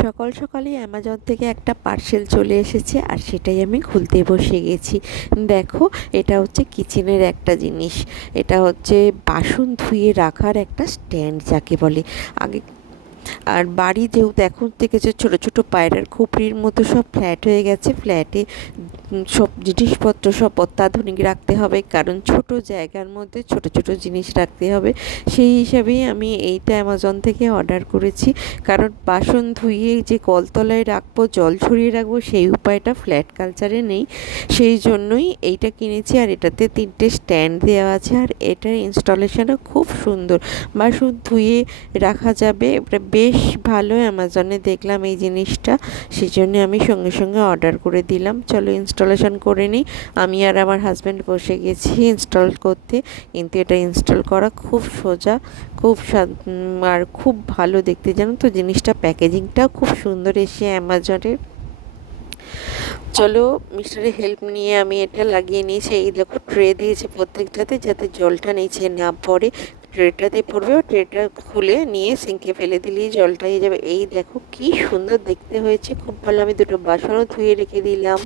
সকাল সকালই অ্যামাজন থেকে একটা পার্সেল চলে এসেছে আর সেটাই আমি খুলতে বসে গেছি। দেখো, এটা হচ্ছে কিচেনের একটা জিনিস। এটা হচ্ছে বাসন ধুয়ে রাখার একটা স্ট্যান্ড যাকে বলে। আগে আর বাড়ি যেহেতু এখন থেকে যে ছোটো ছোটো পায়রার খুপড়ির মতো সব ফ্ল্যাট হয়ে গেছে, ফ্ল্যাটে সব জিনিসপত্র সব অত্যাধুনিক রাখতে হবে, কারণ ছোট জায়গার মধ্যে ছোট ছোট জিনিস রাখতে হবে। সেই হিসাবেই আমি এইটা অ্যামাজন থেকে অর্ডার করেছি, কারণ বাসন ধুয়ে যে কলতলায় রাখবো, জল ছড়িয়ে রাখবো, সেই উপায়টা ফ্ল্যাট কালচারে নেই। সেই জন্যই এইটা কিনেছি। আর এটাতে 3টে স্ট্যান্ড দেওয়া আছে, আর এটার ইনস্টলেশনও খুব সুন্দর। বাসন ধুয়ে রাখা যাবে, এটা বেশ ভালো। অ্যামাজনে দেখলাম এই জিনিসটা, সেই জন্য আমি সঙ্গে সঙ্গে অর্ডার করে দিলাম। চলো ইনস্টলেশন করে নিই। আমি আর আমার হাজব্যান্ড বসে গেছি ইনস্টল করতে, কিন্তু এটা ইনস্টল করা খুব সোজা, খুব আর খুব ভালো দেখতে, জানো তো জিনিসটা প্যাকেজিংটাও খুব সুন্দর এসে অ্যামাজনের। চলো মিস্টারের হেল্প নিয়ে আমি এটা লাগিয়ে নিয়েছি। এই দেখো, ট্রে দিয়েছে প্রত্যেকটাতে, যাতে জলটা নিচে না পড়ে। ট্রেটাতে পড়বে, ও ট্রেটা খুলে নিয়ে সিঙ্কে ফেলে দিলেই জলটা হয়ে যাবে। এই দেখো কি সুন্দর দেখতে হয়েছে, খুব ভালো। আমি দুটো বাসনও ধুয়ে রেখে দিলাম।